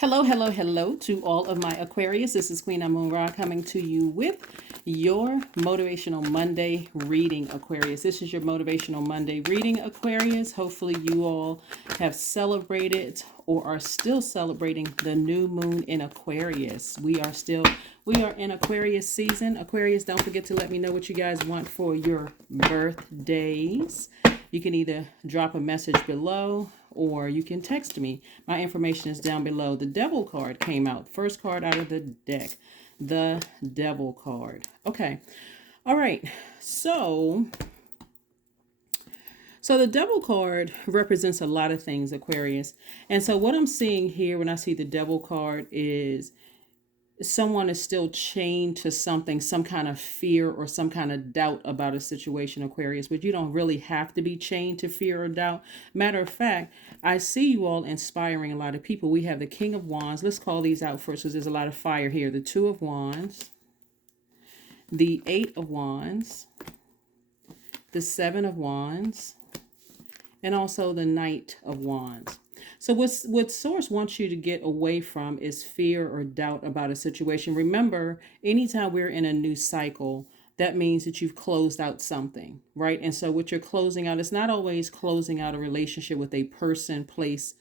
Hello, hello, hello to all of my Aquarius. This is Queen Amun Ra coming to you with your Motivational Monday reading, Aquarius. This is your Motivational Monday reading, Aquarius. Hopefully you all have celebrated or are still celebrating the new moon in Aquarius. We are in Aquarius season. Aquarius, don't forget to let me know what you guys want for your birthdays. You can either drop a message below or you can text me. My information is down below. The Devil card came out. First card out of the deck. The Devil card. Okay. All right. So the Devil card represents a lot of things, Aquarius. And so what I'm seeing here when I see the Devil card is someone is still chained to something, some kind of fear or some kind of doubt about a situation, Aquarius, but you don't really have to be chained to fear or doubt. Matter of fact, I see you all inspiring a lot of people. We have the King of Wands. Let's call these out first because there's a lot of fire here. The Two of Wands, the Eight of Wands, the Seven of Wands, and also the Knight of Wands. So what Source wants you to get away from is fear or doubt about a situation. Remember, anytime we're in a new cycle, that means that you've closed out something, right? And so what you're closing out, it's not always closing out a relationship with a person, place,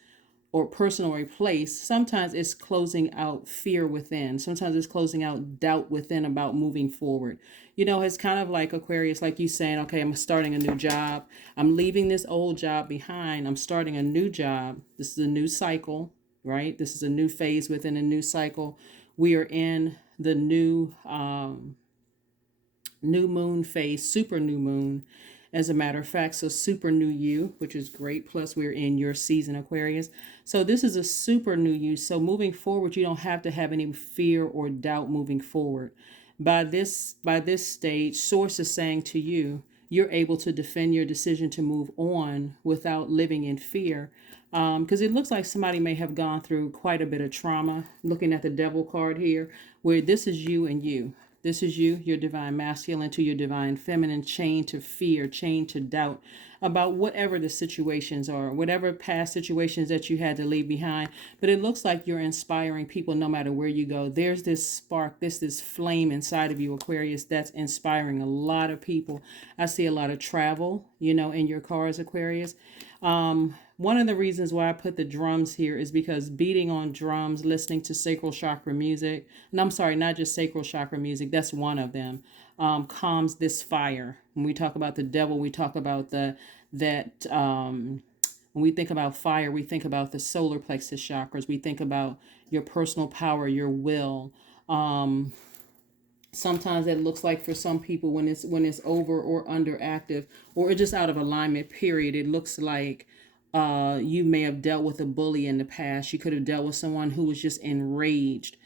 or person or a place. Sometimes it's closing out fear within. Sometimes it's closing out doubt within about moving forward. You know, it's kind of like Aquarius, like you saying, okay, I'm starting a new job. I'm leaving this old job behind. I'm starting a new job. This is a new cycle, right? This is a new phase within a new cycle. We are in the new moon phase, super new moon, as a matter of fact. So super new you, which is great. Plus we're in your season, Aquarius. So this is a super new you. So moving forward, you don't have to have any fear or doubt moving forward. By this stage, Source is saying to you, you're able to defend your decision to move on without living in fear. Because it looks like somebody may have gone through quite a bit of trauma. Looking at the Devil card here, where this is you and you. This is you, your divine masculine to your divine feminine, chained to fear, chained to doubt about whatever the situations are, whatever past situations that you had to leave behind. But it looks like you're inspiring people no matter where you go. There's this spark, this flame inside of you, Aquarius, that's inspiring a lot of people. I see a lot of travel, in your cars, Aquarius. One of the reasons why I put the drums here is because beating on drums, listening to sacral chakra music, and I'm sorry, not just sacral chakra music, that's one of them, calms this fire. When we talk about the devil, we talk about when we think about fire, we think about the solar plexus chakras. We think about your personal power, your will. Sometimes it looks like for some people when it's over or underactive or just out of alignment, period, it looks like you may have dealt with a bully in the past. You could have dealt with someone who was just enraged.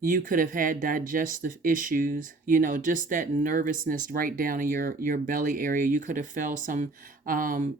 You could have had digestive issues, just that nervousness right down in your belly area. You could have felt some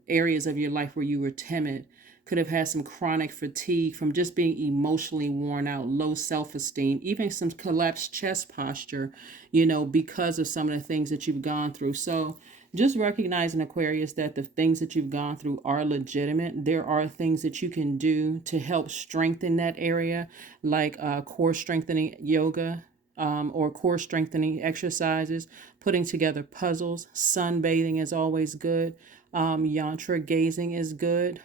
areas of your life where you were timid. Could have had some chronic fatigue from just being emotionally worn out, low self-esteem, even some collapsed chest posture, because of some of the things that you've gone through. So just recognizing, Aquarius, that the things that you've gone through are legitimate. There are things that you can do to help strengthen that area, like core strengthening yoga, or core strengthening exercises, putting together puzzles. Sunbathing is always good. Yantra gazing is good.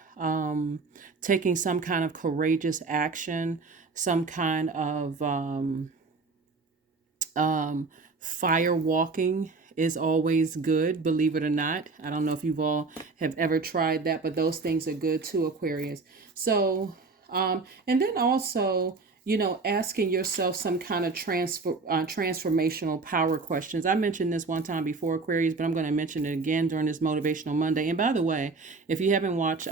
Taking some kind of courageous action, some kind of fire walking is always good, believe it or not. I don't know if you've all have ever tried that, but those things are good too, Aquarius. So, and then also, asking yourself some kind of transformational power questions. I mentioned this one time before, Aquarius, but I'm going to mention it again during this Motivational Monday. And by the way, if you haven't watched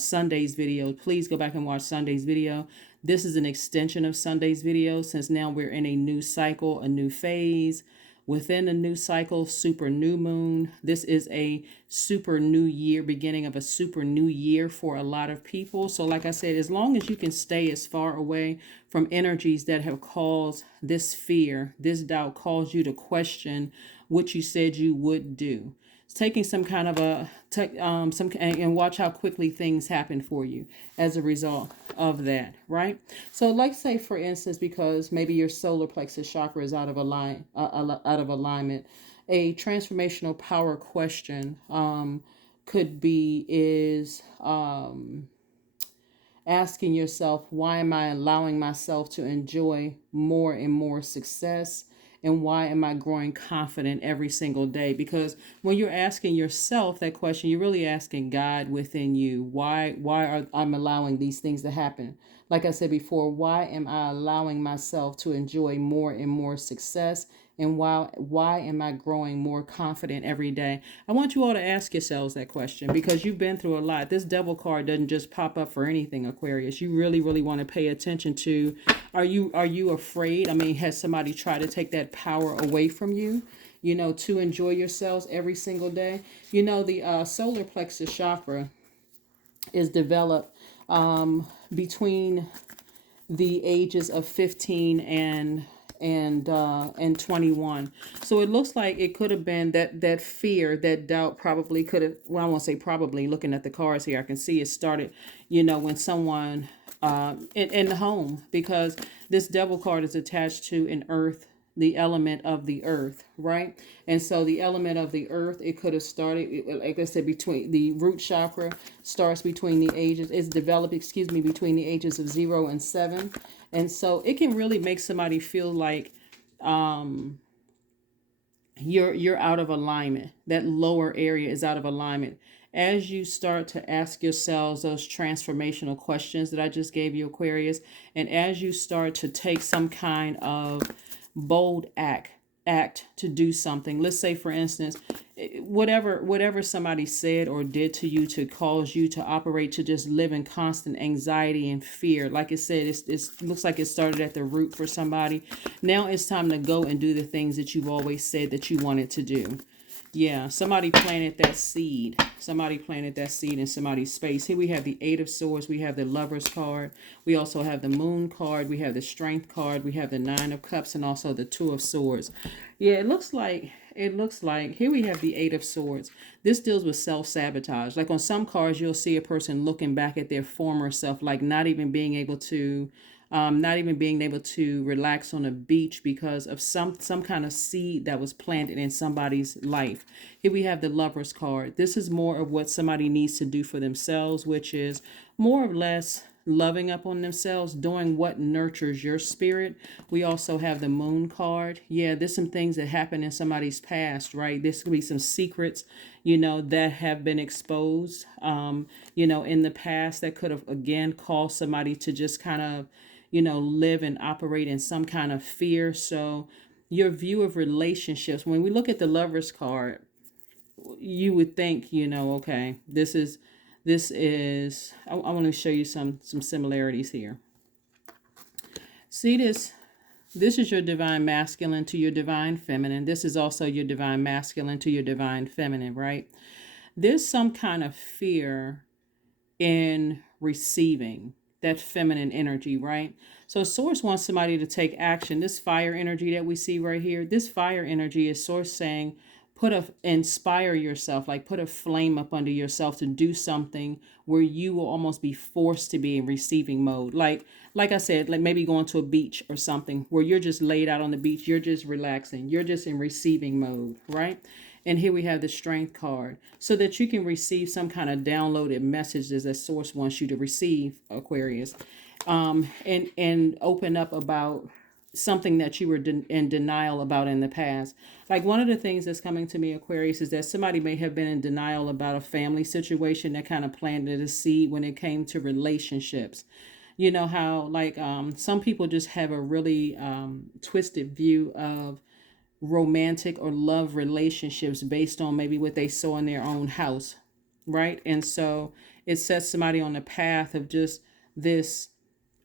Sunday's video, please go back and watch Sunday's video. This is an extension of Sunday's video since now we're in a new cycle, a new phase. Within a new cycle, super new moon. This is a super new year, beginning of a super new year for a lot of people. So like I said, as long as you can stay as far away from energies that have caused this fear, this doubt, caused you to question what you said you would do. taking some kind of a and watch how quickly things happen for you as a result of that, right? So like say for instance, because maybe your solar plexus chakra is out of alignment, a transformational power question could be is asking yourself, why am I allowing myself to enjoy more and more success? And why am I growing confident every single day? Because when you're asking yourself that question, you're really asking God within you, why are I'm allowing these things to happen? Like I said before, why am I allowing myself to enjoy more and more success? And why am I growing more confident every day? I want you all to ask yourselves that question because you've been through a lot. This devil card doesn't just pop up for anything, Aquarius. You really, really want to pay attention to, are you afraid? I mean, has somebody tried to take that power away from you? To enjoy yourselves every single day. The solar plexus chakra is developed between the ages of 15 and 21. So it looks like it could have been that fear, that doubt probably could have, well, I won't say probably, looking at the cards here, I can see it started, when someone in the home, because this devil card is attached to an earth, the element of the earth, right? And so the element of the earth, it could have started, like I said, between the root chakra starts between the ages, it's developed, between the ages of 0 and 7. And so it can really make somebody feel like you're out of alignment. That lower area is out of alignment. As you start to ask yourselves those transformational questions that I just gave you, Aquarius, and as you start to take some kind of bold act to do something. Let's say, for instance, whatever somebody said or did to you to cause you to operate, to just live in constant anxiety and fear. Like I said, it looks like it started at the root for somebody. Now it's time to go and do the things that you've always said that you wanted to do. Yeah, somebody planted that seed. Somebody planted that seed in somebody's space. Here we have the Eight of Swords. We have the Lover's card. We also have the Moon card. We have the Strength card. We have the Nine of Cups and also the Two of Swords. Yeah, it looks like here we have the Eight of Swords. This deals with self-sabotage. Like on some cards, you'll see a person looking back at their former self, like not even being able to relax on a beach because of some kind of seed that was planted in somebody's life. Here we have the Lover's card. This is more of what somebody needs to do for themselves, which is more or less loving up on themselves, doing what nurtures your spirit. We also have the Moon card. Yeah, there's some things that happen in somebody's past, right? This could be some secrets, that have been exposed, in the past that could have, again, caused somebody to just kind of, live and operate in some kind of fear. So your view of relationships, when we look at the Lover's card, you would think, okay, this is, I want to show you some similarities here. See this is your divine masculine to your divine feminine. This is also your divine masculine to your divine feminine, right? There's some kind of fear in receiving that feminine energy, right? So Source wants somebody to take action. This fire energy that we see right here, this fire energy is Source saying, inspire yourself, like put a flame up under yourself to do something where you will almost be forced to be in receiving mode. Like I said, like maybe going to a beach or something where you're just laid out on the beach, you're just relaxing, you're just in receiving mode, right? And here we have the Strength card so that you can receive some kind of downloaded messages that Source wants you to receive, Aquarius, and open up about something that you were in denial about in the past. Like one of the things that's coming to me, Aquarius, is that somebody may have been in denial about a family situation that kind of planted a seed when it came to relationships. You know how like some people just have a really twisted view of romantic or love relationships based on maybe what they saw in their own house, right? And so it sets somebody on the path of just this,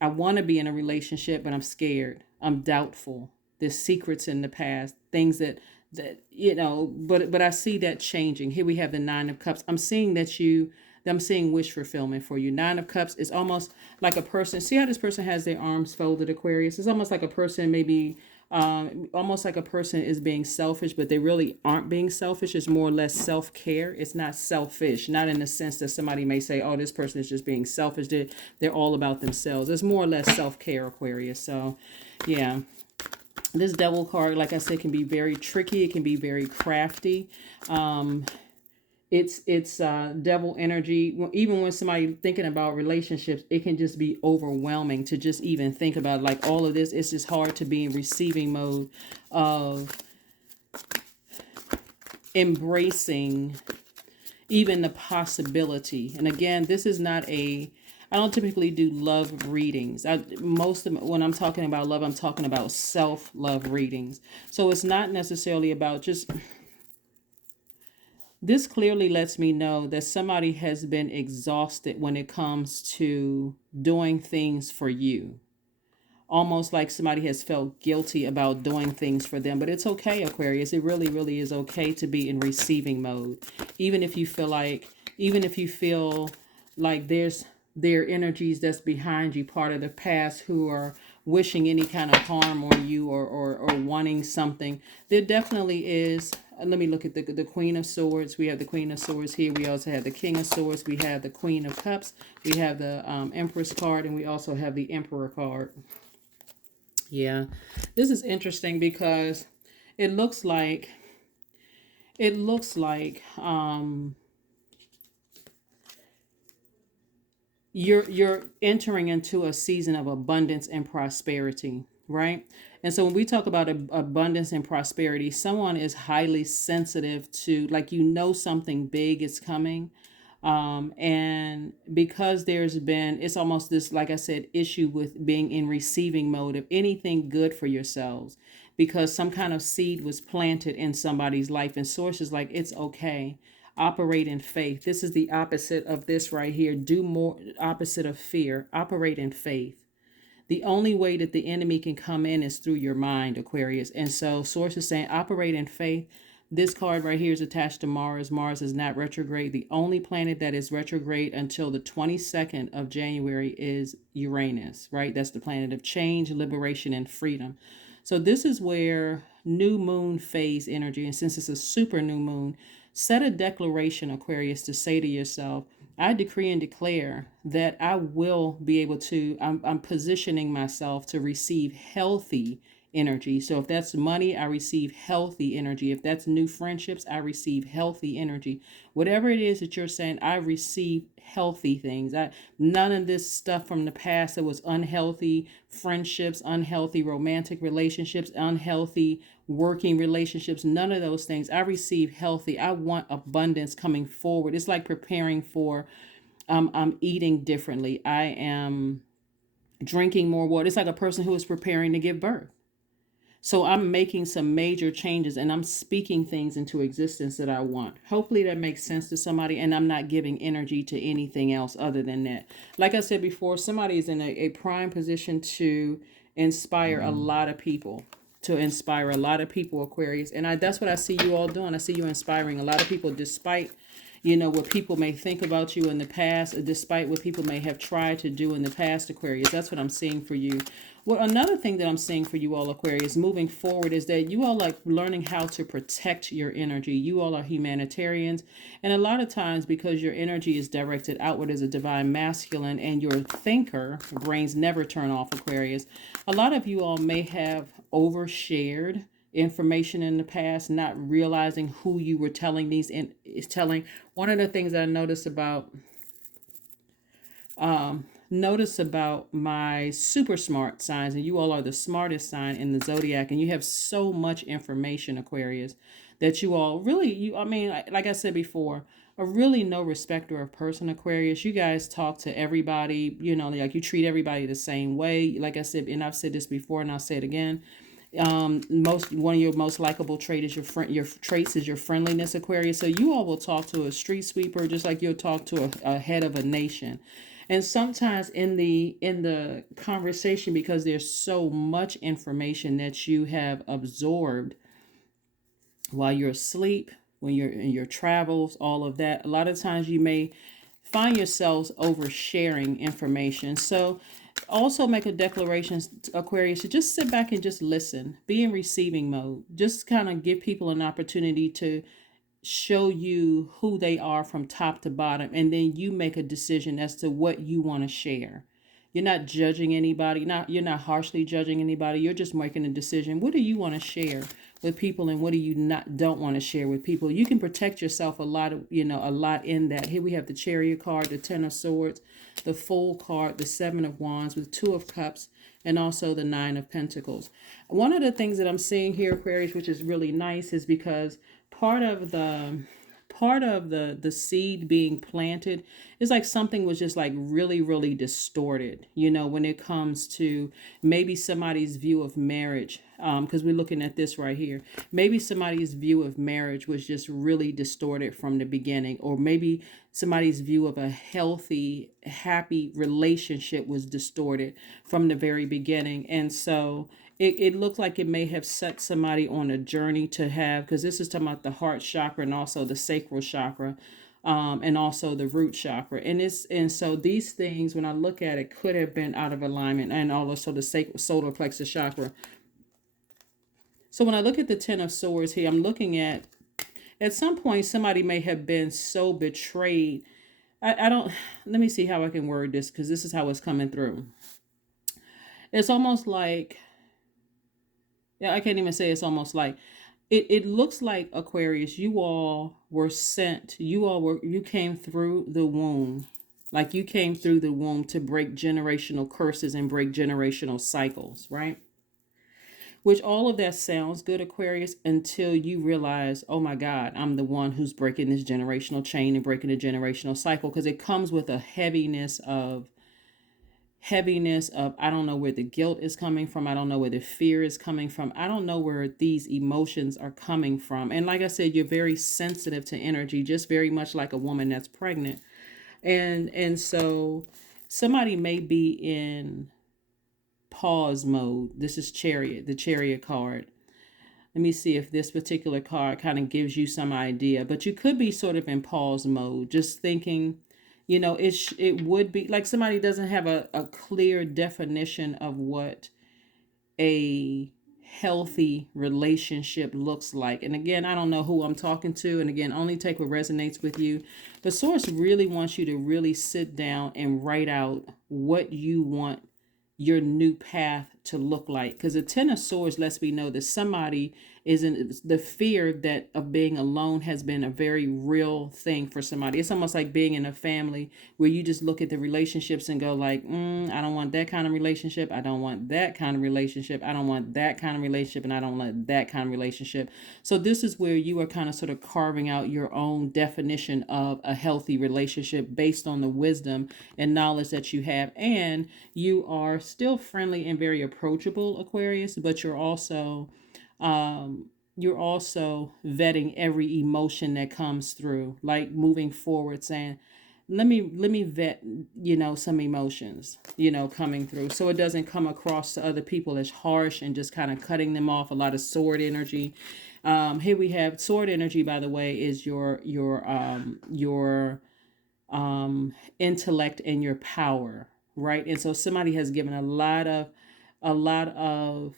I want to be in a relationship, but I'm scared. I'm doubtful. There's secrets in the past, things that but I see that changing. Here we have the Nine of Cups. I'm seeing wish fulfillment for you. Nine of Cups is almost like a person. See how this person has their arms folded, Aquarius? It's almost like a person maybe Almost like a person is being selfish, but they really aren't being selfish. It's more or less self-care. It's not selfish, not in the sense that somebody may say, oh, this person is just being selfish. They're all about themselves. It's more or less self-care, Aquarius. So yeah, this devil card, like I said, can be very tricky. It can be very crafty. It's devil energy. Even when somebody thinking about relationships, it can just be overwhelming to just even think about like all of this. It's just hard to be in receiving mode of embracing even the possibility. And again, this is not a, I don't typically do love readings. Most of when I'm talking about love, I'm talking about self-love readings. So it's not necessarily about just, this clearly lets me know that somebody has been exhausted when it comes to doing things for you. Almost like somebody has felt guilty about doing things for them. But it's okay, Aquarius. It really, really is okay to be in receiving mode. Even if you feel like there are energies that's behind you, part of the past, who are wishing any kind of harm on you, or wanting something. There definitely is. Let me look at the Queen of Swords. We have the Queen of Swords here. We also have the King of Swords. We have the Queen of Cups. We have the Empress card. And we also have the Emperor card. Yeah, this is interesting because it looks like you're entering into a season of abundance and prosperity, right? And so when we talk about abundance and prosperity, someone is highly sensitive to, like, something big is coming. And because it's almost this, like I said, issue with being in receiving mode of anything good for yourselves, because some kind of seed was planted in somebody's life, and source is like, it's okay. Operate in faith. This is the opposite of this right here. Do more, opposite of fear. Operate in faith. The only way that the enemy can come in is through your mind, Aquarius. And so source is saying, operate in faith. This card right here is attached to Mars. Mars is not retrograde. The only planet that is retrograde until the 22nd of January is Uranus, right? That's the planet of change, liberation, and freedom. So this is where new moon phase energy, and since it's a super new moon, set a declaration, Aquarius, to say to yourself, I decree and declare that I will be able to, I'm positioning myself to receive healthy energy. So if that's money, I receive healthy energy. If that's new friendships, I receive healthy energy. Whatever it is that you're saying, I receive healthy things. None of this stuff from the past that was unhealthy friendships, unhealthy romantic relationships, unhealthy working relationships, none of those things. I receive healthy. I want abundance coming forward. It's like preparing for, I'm eating differently. I am drinking more water. It's like a person who is preparing to give birth. So I'm making some major changes, and I'm speaking things into existence that I want. Hopefully that makes sense to somebody, and I'm not giving energy to anything else other than that. Like I said before, somebody is in a prime position to inspire a lot of people. Aquarius. And that's what I see you all doing. I see you inspiring a lot of people, despite what people may think about you in the past, or despite what people may have tried to do in the past, Aquarius. That's what I'm seeing for you. Well, another thing that I'm seeing for you all, Aquarius, moving forward, is that you all like learning how to protect your energy. You all are humanitarians. And a lot of times, because your energy is directed outward as a divine masculine, and your thinker, brains never turn off, Aquarius, a lot of you all may have overshared information in the past, not realizing who you were telling these and is telling. One of the things that I notice about my super smart signs, and you all are the smartest sign in the zodiac, and you have so much information, Aquarius, that you all really, like I said before, are really no respecter of person, Aquarius. You guys talk to everybody, like you treat everybody the same way. Like I said, and I've said this before, and I'll say it again. One of your most likable traits is your friendliness, Aquarius. So you all will talk to a street sweeper just like you'll talk to a head of a nation. And sometimes in the conversation, because there's so much information that you have absorbed while you're asleep, when you're in your travels, all of that, a lot of times you may find yourselves oversharing information. So Also make a declaration, Aquarius, to just sit back and just listen. Be in receiving mode. Just kind of give people an opportunity to show you who they are from top to bottom, and then you make a decision as to what you want to share. You're not judging anybody, you're not harshly judging anybody. You're just making a decision. What do you want to share with people, and what do you not don't want to share with people? You can protect yourself a lot of, a lot in that. Here we have the Chariot card, the Ten of Swords, the Fool card, the Seven of Wands with Two of Cups, and also the Nine of Pentacles. One of the things that I'm seeing here, Aquarius, which is really nice, is because part of the seed being planted is like something was just like really, really distorted, when it comes to maybe somebody's view of marriage. Because we're looking at this right here. Maybe somebody's view of marriage was just really distorted from the beginning, or maybe somebody's view of a healthy, happy relationship was distorted from the very beginning. And so it looked like it may have set somebody on a journey to have, because this is talking about the heart chakra and also the sacral chakra, and also the root chakra. And so these things, when I look at it, could have been out of alignment, and also the solar plexus chakra. So when I look at the Ten of Swords here, I'm looking at some point somebody may have been so betrayed. I don't, let me see how I can word this, because this is how it's coming through. It's almost like, yeah, I can't even say it's almost like, it looks like, Aquarius, you all were sent, you came through the womb. Like you came through the womb to break generational curses and break generational cycles, right? Which all of that sounds good, Aquarius, until you realize, oh my God, I'm the one who's breaking this generational chain and breaking the generational cycle, because it comes with a heaviness of I don't know where the guilt is coming from. I don't know where the fear is coming from. I don't know where these emotions are coming from. And like I said, you're very sensitive to energy, just very much like a woman that's pregnant. And so somebody may be in pause mode. This is the Chariot card. Let me see if this particular card kind of gives you some idea, but you could be sort of in pause mode, just thinking, it would be like somebody doesn't have a clear definition of what a healthy relationship looks like. And again, I don't know who I'm talking to. And again, only take what resonates with you. The source really wants you to really sit down and write out what you want your new path to look like. Because the Ten of Swords lets me know that somebody isn't, the fear that of being alone has been a very real thing for somebody. It's almost like being in a family where you just look at the relationships and go like, I don't want that kind of relationship. I don't want that kind of relationship. I don't want that kind of relationship. And I don't want that kind of relationship. So this is where you are kind of sort of carving out your own definition of a healthy relationship based on the wisdom and knowledge that you have. And you are still friendly and very approachable, Aquarius, but you're also vetting every emotion that comes through, like moving forward, saying, let me vet, some emotions, coming through, so it doesn't come across to other people as harsh and just kind of cutting them off. A lot of sword energy. Here we have sword energy, by the way, is your intellect and your power, right? And so somebody has given a lot of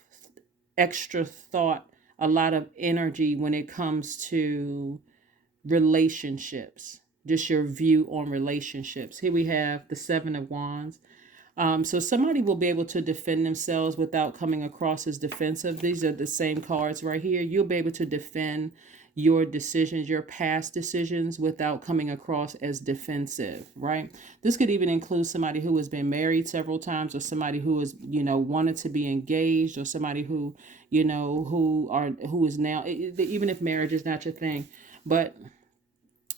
extra thought, a lot of energy when it comes to relationships, just your view on relationships. Here we have the Seven of Wands. So somebody will be able to defend themselves without coming across as defensive. These are the same cards right here. You'll be able to defend your decisions, your past decisions, without coming across as defensive, right? This could even include somebody who has been married several times, or somebody who is, wanted to be engaged, or somebody who, who is now, even if marriage is not your thing, but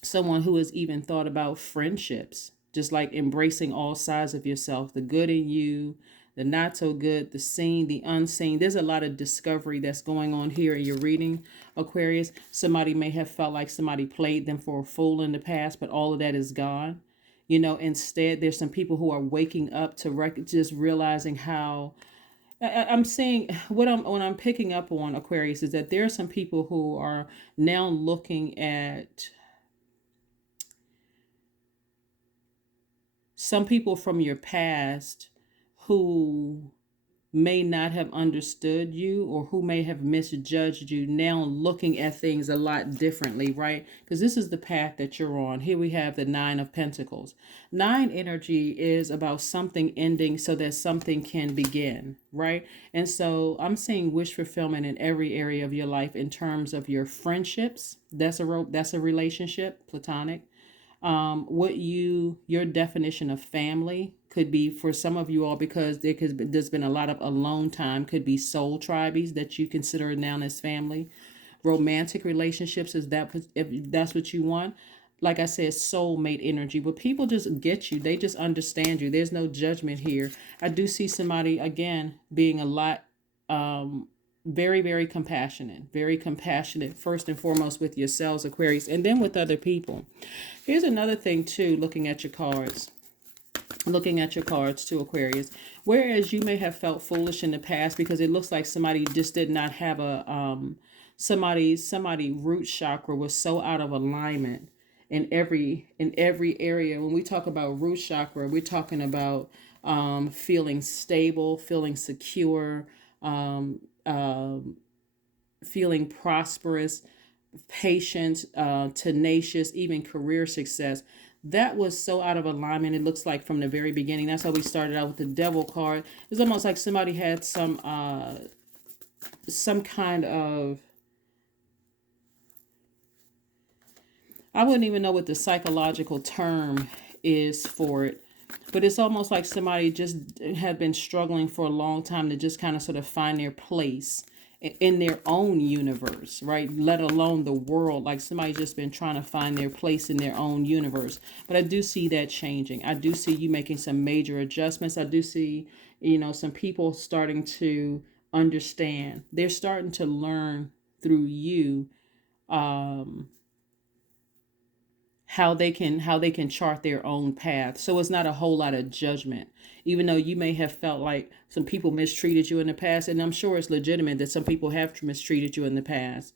someone who has even thought about friendships, just like embracing all sides of yourself, the good in you, the not so good, the seen, the unseen. There's a lot of discovery that's going on here in your reading, Aquarius. Somebody may have felt like somebody played them for a fool in the past, but all of that is gone. Instead, there's some people who are waking up to just realizing how I'm saying what I'm picking up on, Aquarius, is that there are some people who are now looking at some people from your past who may not have understood you or who may have misjudged you now looking at things a lot differently, right? Because this is the path that you're on. Here we have the Nine of Pentacles. Nine energy is about something ending so that something can begin, right? And so I'm seeing wish fulfillment in every area of your life in terms of your friendships. That's a relationship, platonic. Your definition of family could be for some of you all, because there's been a lot of alone time, could be soul tribes that you consider now as family. Romantic relationships, is that if that's what you want. Like I said, soulmate energy, but people just get you, they just understand you, there's no judgment here. I do see somebody again being a lot very, very compassionate, first and foremost with yourselves, Aquarius, and then with other people. Here's another thing too, looking at your cards to Aquarius. Whereas you may have felt foolish in the past because it looks like somebody just did not have a somebody root chakra was so out of alignment in every area. When we talk about root chakra, we're talking about feeling stable, feeling secure, feeling prosperous, patient, tenacious, even career success. That was so out of alignment, it looks like, from the very beginning. That's how we started out with the Devil card. It's almost like somebody had some kind of, I wouldn't even know what the psychological term is for it, but it's almost like somebody just had been struggling for a long time to just kind of sort of find their place in their own universe, right? Let alone the world. Like somebody just been trying to find their place in their own universe. But I do see that changing. I do see you making some major adjustments. I do see, some people starting to understand. They're starting to learn through you how they can chart their own path. So it's not a whole lot of judgment, even though you may have felt like some people mistreated you in the past, and I'm sure it's legitimate that some people have mistreated you in the past.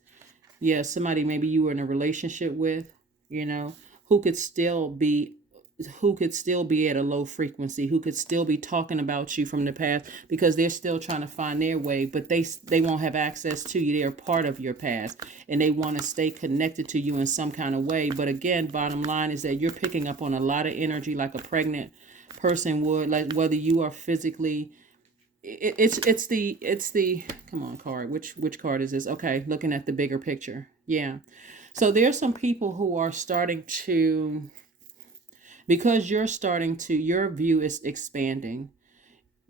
Yeah, somebody maybe you were in a relationship with, who could still be at a low frequency, who could still be talking about you from the past because they're still trying to find their way, but they won't have access to you. They're part of your past and they want to stay connected to you in some kind of way. But again, bottom line is that you're picking up on a lot of energy like a pregnant person would, like whether you are physically, it's the come on card, which card is this? Okay, looking at the bigger picture. Yeah, so there's some people who are starting to, because your view is expanding,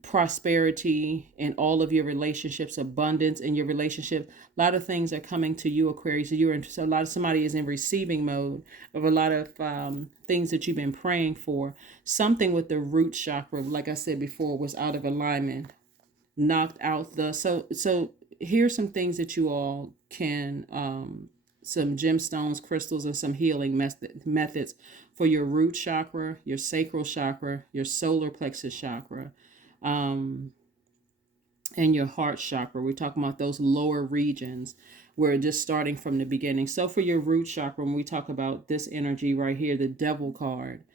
prosperity in all of your relationships, abundance in your relationship. A lot of things are coming to you, Aquarius. So somebody is in receiving mode of a lot of things that you've been praying for. Something with the root chakra, like I said before, was out of alignment, knocked out so here's some things that you all can some gemstones, crystals, and some healing methods for your root chakra, your sacral chakra, your solar plexus chakra, and your heart chakra. We're talking about those lower regions. We're just starting from the beginning. So for your root chakra, when we talk about this energy right here, the Devil card,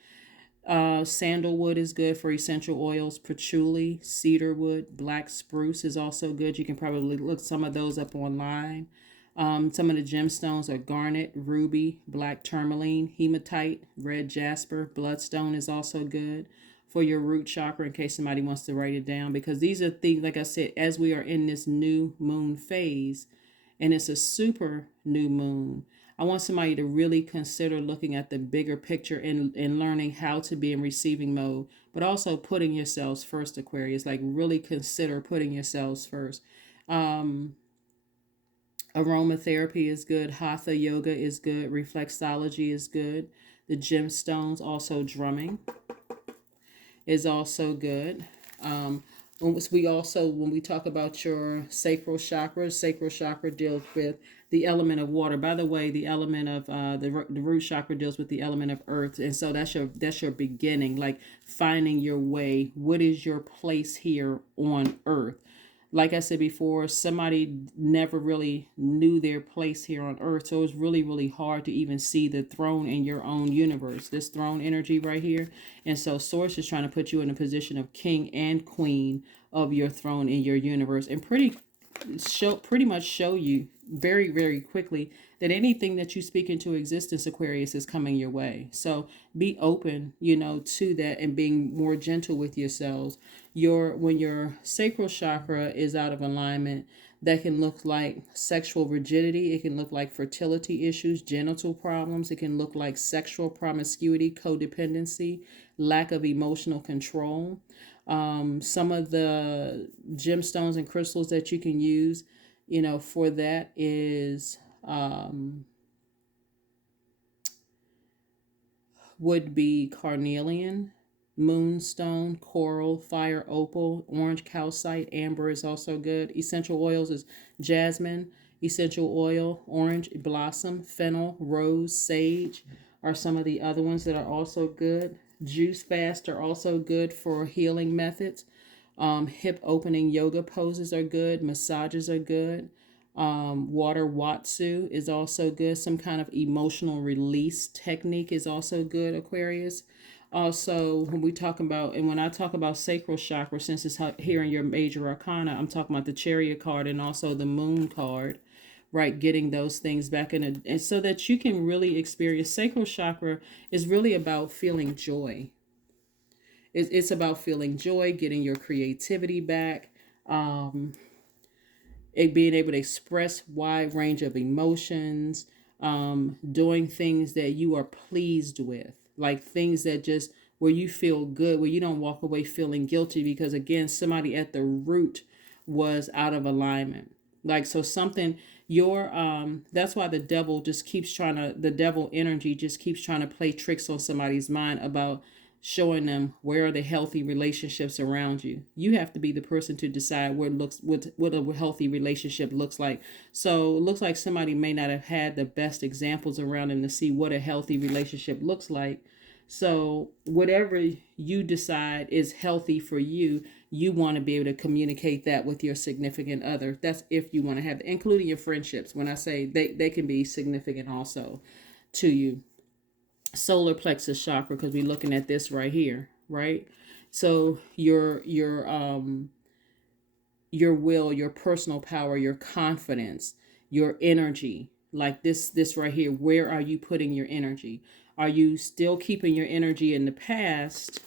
sandalwood is good for essential oils. Patchouli, cedarwood, black spruce is also good. You can probably look some of those up online. Some of the gemstones are garnet, ruby, black tourmaline, hematite, red jasper, bloodstone is also good for your root chakra, in case somebody wants to write it down, because these are things, like I said, as we are in this new moon phase, and it's a super new moon, I want somebody to really consider looking at the bigger picture and learning how to be in receiving mode, but also putting yourselves first, Aquarius. Like really consider putting yourselves first. Aromatherapy is good. Hatha yoga is good. Reflexology is good. The gemstones, also drumming, is also good. When we talk about your sacral chakra deals with the element of water. By the way, the element of the root chakra deals with the element of earth, and so that's your beginning, like finding your way. What is your place here on earth? like I said before, somebody never really knew their place here on earth. So it's really, really hard to even see the throne in your own universe, this throne energy right here. And so Source is trying to put you in a position of king and queen of your throne in your universe, and pretty much show you very, very quickly that anything that you speak into existence, Aquarius, is coming your way. So be open, to that, and being more gentle with yourselves. When your sacral chakra is out of alignment, that can look like sexual rigidity. It can look like fertility issues, genital problems. It can look like sexual promiscuity, codependency, lack of emotional control. Some of the gemstones and crystals that you can use, for that is would be carnelian, moonstone, coral, fire opal, orange calcite, amber is also good. Essential oils is jasmine, essential oil, orange blossom, fennel, rose, sage are some of the other ones that are also good. Juice fast are also good for healing methods. Hip opening yoga poses are good. Massages are good. Water Watsu is also good. Some kind of emotional release technique is also good, Aquarius. Also, when I talk about sacral chakra, since it's here in your major arcana, I'm talking about the Chariot card and also the Moon card, right? Getting those things back and so that you can really experience. Sacral chakra is really about feeling joy. It's about feeling joy, getting your creativity back, being able to express wide range of emotions, doing things that you are pleased with, like things that just where you feel good, where you don't walk away feeling guilty because again, somebody at the root was out of alignment. Like so something that's why the devil energy just keeps trying to play tricks on somebody's mind about showing them where are the healthy relationships around you. You have to be the person to decide what a healthy relationship looks like. So it looks like somebody may not have had the best examples around them to see what a healthy relationship looks like. So whatever you decide is healthy for you, you want to be able to communicate that with your significant other. That's if you want to have, including your friendships. When I say they can be significant also to you. Solar plexus chakra, because we're looking at this right here, right? So your will, your personal power, your confidence, your energy, like this right here, where are you putting your energy? Are you still keeping your energy in the past?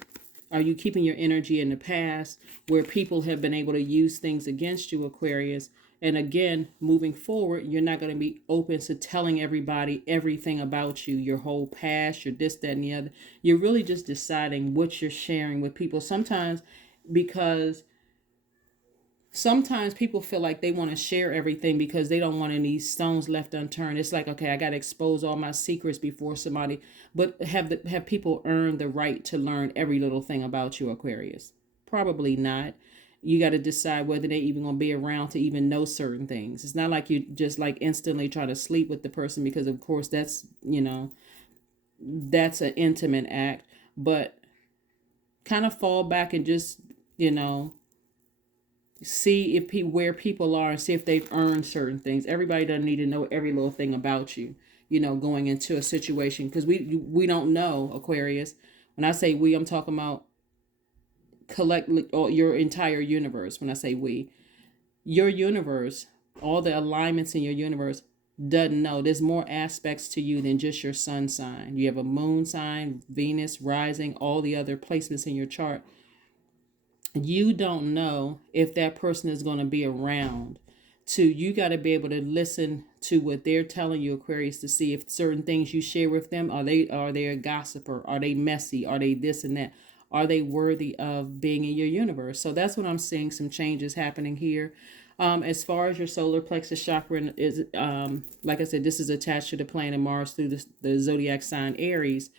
Are you keeping your energy in the past where people have been able to use things against you, Aquarius? And again, moving forward, you're not going to be open to telling everybody everything about you, your whole past, your this, that, and the other. You're really just deciding what you're sharing with people. Because sometimes people feel like they want to share everything because they don't want any stones left unturned. It's like, okay, I got to expose all my secrets before somebody, but have people earned the right to learn every little thing about you, Aquarius? Probably not. You got to decide whether they even going to be around to even know certain things. It's not like you just like instantly try to sleep with the person because of course that's an intimate act, but kind of fall back and just, see where people are and see if they've earned certain things. Everybody doesn't need to know every little thing about you, going into a situation, because we don't know, Aquarius. When I say we, I'm talking about collectively or your entire universe. When I say we, your universe, all the alignments in your universe doesn't know. There's more aspects to you than just your sun sign. You have a moon sign, Venus, rising, all the other placements in your chart. You don't know if that person is going to be around. You got to be able to listen to what they're telling you, Aquarius, to see if certain things you share with them, are they a gossiper? Are they messy? Are they this and that? Are they worthy of being in your universe? So that's what I'm seeing, some changes happening here. As far as your solar plexus chakra is, like I said, this is attached to the planet Mars through the zodiac sign Aries.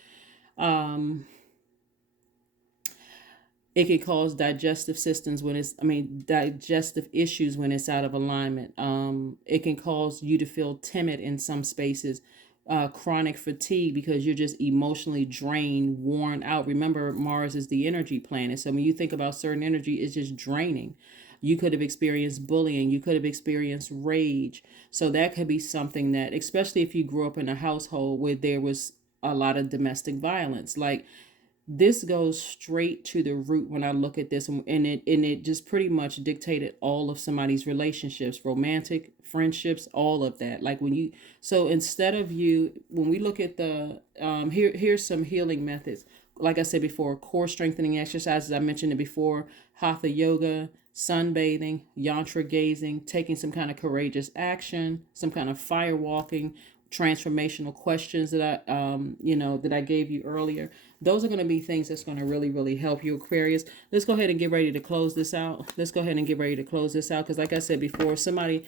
It can cause digestive issues when it's out of alignment. It can cause you to feel timid in some spaces, chronic fatigue because you're just emotionally drained, worn out. Remember, Mars is the energy planet. So when you think about certain energy, it's just draining. You could have experienced bullying. You could have experienced rage. So that could be something that, especially if you grew up in a household where there was a lot of domestic violence, like this goes straight to the root when I look at this, and it just pretty much dictated all of somebody's relationships, romantic, friendships, all of that. Like when you, so instead of you, when we look at the here's some healing methods. Like I said before, core strengthening exercises. I mentioned it before: hatha yoga, sunbathing, yantra gazing, taking some kind of courageous action, some kind of fire walking, transformational questions that I gave you earlier. Those are going to be things that's going to really, really help you, Aquarius. Let's go ahead and get ready to close this out. Let's go ahead and get ready to close this out, because like I said before, somebody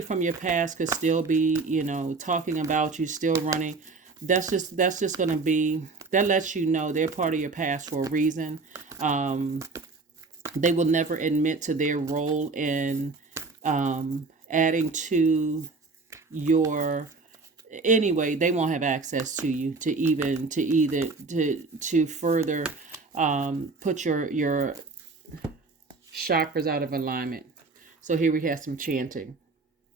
from your past could still be, talking about you, still running. That's just going to be, that lets you know they're part of your past for a reason. They will never admit to their role in adding to your, anyway. They won't have access to you to further put your chakras out of alignment. So here we have some chanting.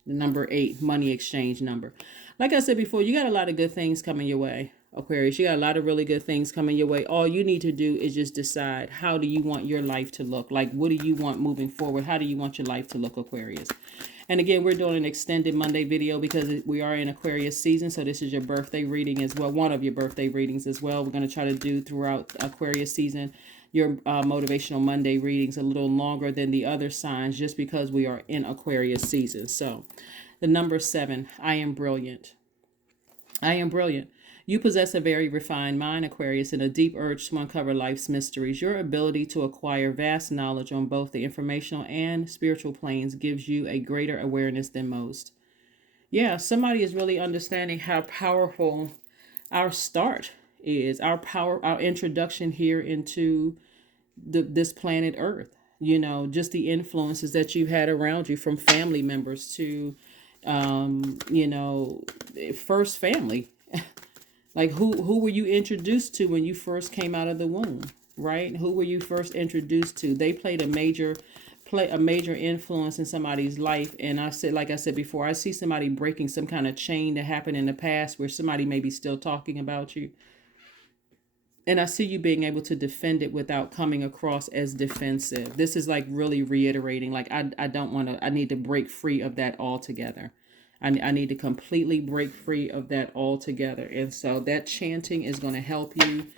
The number 8, money exchange number. Like I said before, you got a lot of good things coming your way, Aquarius. You got a lot of really good things coming your way. All you need to do is just decide, how do you want your life to look? Like, what do you want moving forward? How do you want your life to look, Aquarius? And again, we're doing an extended Monday video because we are in Aquarius season. So this is your birthday reading as well. One of your birthday readings as well. We're going to try to do throughout Aquarius season your motivational Monday readings a little longer than the other signs, just because we are in Aquarius season. So the number 7, I am brilliant. I am brilliant. You possess a very refined mind, Aquarius, and a deep urge to uncover life's mysteries. Your ability to acquire vast knowledge on both the informational and spiritual planes gives you a greater awareness than most. Yeah, somebody is really understanding how powerful our start is, our introduction here into this planet Earth. Just the influences that you've had around you, from family members to, first family. Like who were you introduced to when you first came out of the womb, right? Who were you first introduced to? They played a major influence in somebody's life. And like I said before, I see somebody breaking some kind of chain that happened in the past where somebody may be still talking about you. And I see you being able to defend it without coming across as defensive. This is like really reiterating, like, I need to break free of that altogether. I need to completely break free of that altogether. And so that chanting is going to help you,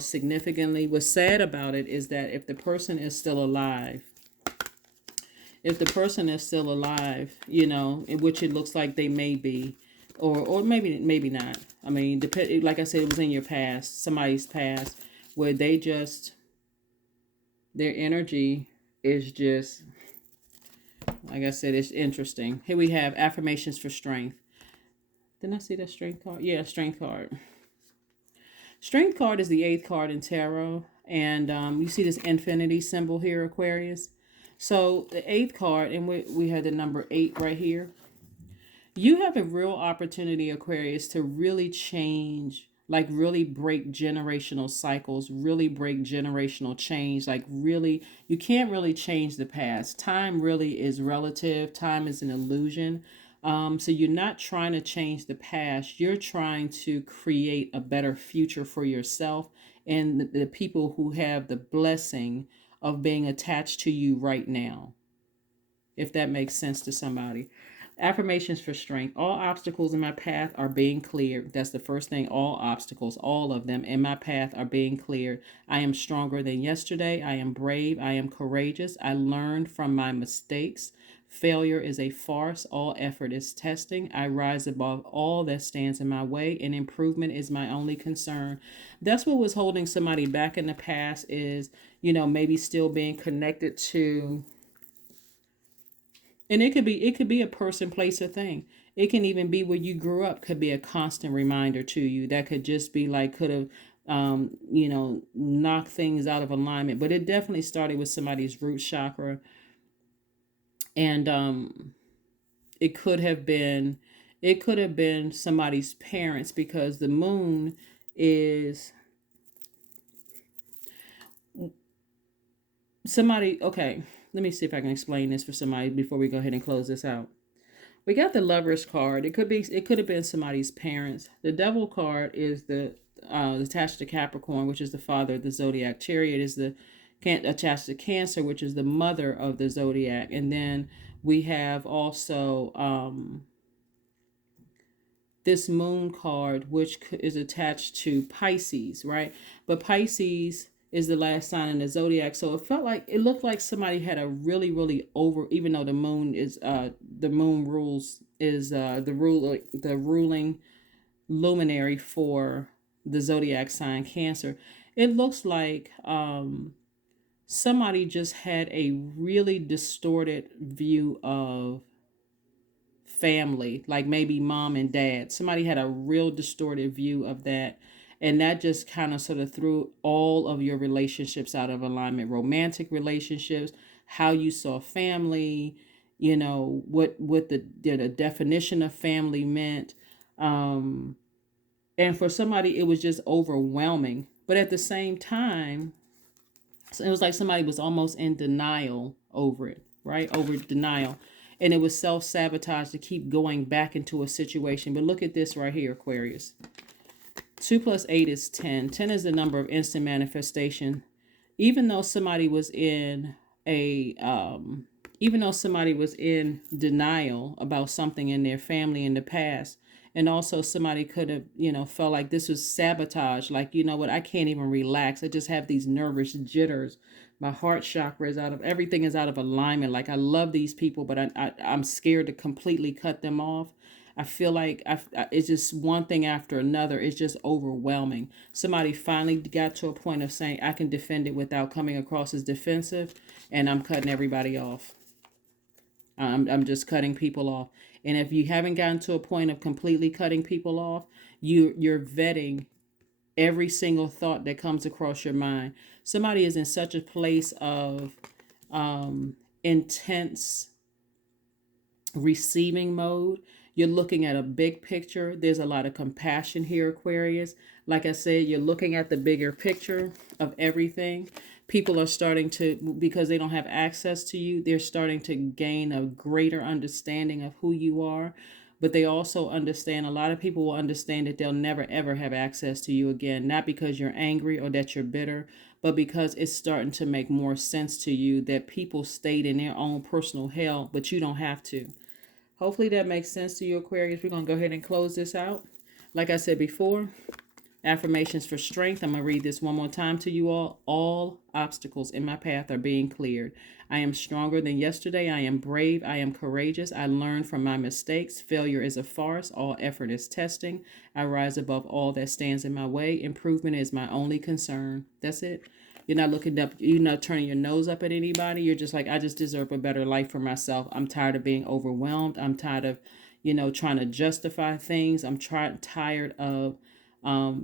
significantly. What's sad about it is that if the person is still alive, in which it looks like they may be, or maybe not. I mean, like I said, it was in your past, somebody's past, where their energy is just, like I said, it's interesting. Here we have affirmations for strength. Didn't I see that strength card? Yeah, strength card. Strength card is the 8th card in tarot. And you see this infinity symbol here, Aquarius. So the 8th card, and we had the number 8 right here. You have a real opportunity, Aquarius, to really change, like really break generational cycles, really break generational change. Like really, you can't really change the past. Time really is relative. Time is an illusion. So you're not trying to change the past. You're trying to create a better future for yourself and the people who have the blessing of being attached to you right now, if that makes sense to somebody. Affirmations for strength. All obstacles in my path are being cleared. That's the first thing. All obstacles, all of them in my path are being cleared. I am stronger than yesterday. I am brave. I am courageous. I learned from my mistakes. Failure is a farce. All effort is testing. I rise above all that stands in my way, and improvement is my only concern. That's what was holding somebody back in the past, is, maybe still being connected to. And it could be a person, place, or thing. It can even be where you grew up, could be a constant reminder to you. That could just be like, could have, knocked things out of alignment. But it definitely started with somebody's root chakra. And it could have been somebody's parents, because the moon is somebody. Okay, let me see if I can explain this for somebody before we go ahead and close this out. We got the Lovers card. It could have been somebody's parents. The Devil card is the attached to Capricorn, which is the father of the Zodiac. Chariot is the attached to Cancer, which is the mother of the Zodiac. And then we have also this Moon card, which is attached to Pisces, right? But Pisces is the last sign in the Zodiac, so it looked like somebody had a really even though the moon is the moon rules is the ruling luminary for the Zodiac sign Cancer. It looks like somebody just had a really distorted view of family, like maybe mom and dad. Somebody had a real distorted view of that. And that just kind of sort of threw all of your relationships out of alignment, romantic relationships, how you saw family, what the definition of family meant. And for somebody, it was just overwhelming. But at the same time, it was like somebody was almost in denial over it, right? Over denial. And it was self-sabotage to keep going back into a situation. But look at this right here, Aquarius. 2 + 8 is 10. 10 is the number of instant manifestation. Even though somebody was in denial about something in their family in the past, and also somebody could have, felt like this was sabotage. Like, you know what, I can't even relax. I just have these nervous jitters. My heart chakra is everything is out of alignment. Like, I love these people, but I'm scared to completely cut them off. I feel like it's just one thing after another. It's just overwhelming. Somebody finally got to a point of saying, I can defend it without coming across as defensive, and I'm cutting everybody off. I'm just cutting people off. And if you haven't gotten to a point of completely cutting people off, you're vetting every single thought that comes across your mind. Somebody is in such a place of intense receiving mode. You're looking at a big picture. There's a lot of compassion here, Aquarius. Like I said, you're looking at the bigger picture of everything. People are starting to, because they don't have access to you, they're starting to gain a greater understanding of who you are. But they also understand, a lot of people will understand that they'll never ever have access to you again. Not because you're angry or that you're bitter, but because it's starting to make more sense to you that people stayed in their own personal hell, but you don't have to. Hopefully that makes sense to you, Aquarius. We're going to go ahead and close this out. Like I said before, affirmations for strength. I'm going to read this one more time to you all. All obstacles in my path are being cleared. I am stronger than yesterday. I am brave. I am courageous. I learn from my mistakes. Failure is a farce. All effort is testing. I rise above all that stands in my way. Improvement is my only concern. That's it. You're not looking up, you're not turning your nose up at anybody. You're just like, I just deserve a better life for myself. I'm tired of being overwhelmed. I'm tired of, trying to justify things. I'm tired of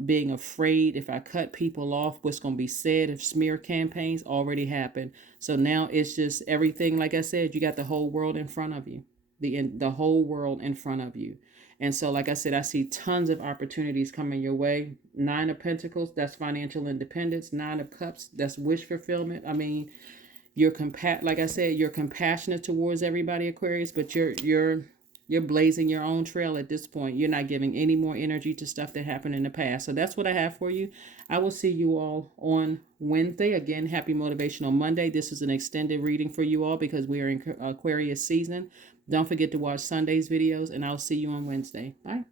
being afraid if I cut people off, what's going to be said. If smear campaigns already happened. So now it's just everything. Like I said, you got the whole world in front of you, the whole world in front of you. And so, like I said, I see tons of opportunities coming your way. 9 of Pentacles, that's financial independence. 9 of Cups, that's wish fulfillment. I mean, like I said, you're compassionate towards everybody, Aquarius, but you're blazing your own trail at this point. You're not giving any more energy to stuff that happened in the past. So that's what I have for you. I will see you all on Wednesday. Again, happy Motivational Monday. This is an extended reading for you all because we are in Aquarius season. Don't forget to watch Sunday's videos, and I'll see you on Wednesday. Bye.